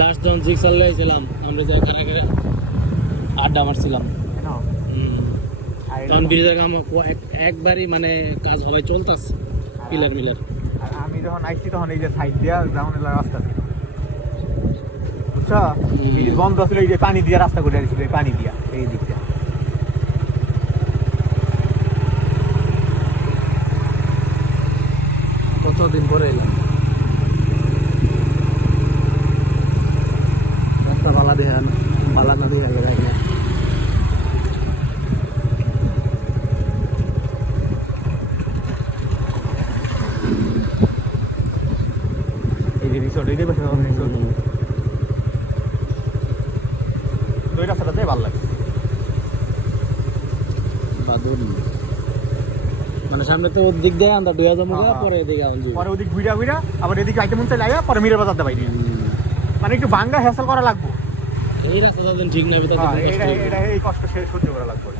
Last যখন Gixxer লাইছিলাম আমরা যাই খারাপ আড্ডা মারছিলাম তখন ব্রিজের কাম একবারই মানে কাজ হবাই চলতেছে পিলার মিলার। আর আমি যখন আইছি তখন এই যে সাইড দিয়া ডাউন এলাকার রাস্তা ছিল বুঝছো, ব্রিজ বন্ধ ছিল, এই যে পানি দিয়া রাস্তা করে দিয়েছিল, এই পানি দিয়া এই দিকটা। কতদিন পরে এলাম রাস্তা বালা দিয়ে বালা না দিয়ে গেল। এই যে রিসোর্ট, এই যে বসে রিসোর্ট, ওই রাস্তাটাতে ভালো লাগে। বাদুর মানে সামনে তো ওর দিক দিয়ে আন্দা 2000 পরে এদিকে পরে ওদিক ঘুরা ঘুরা আবার এদিকে আইতে মন চাই লাগা, পরে মিরের বাজার দেবাই দিয়ে মানে একটু ভাঙ্গা হ্যাসেল করা লাগবে। এই রাস্তা ঠিক না, এই কষ্ট সহ্য করা লাগবে।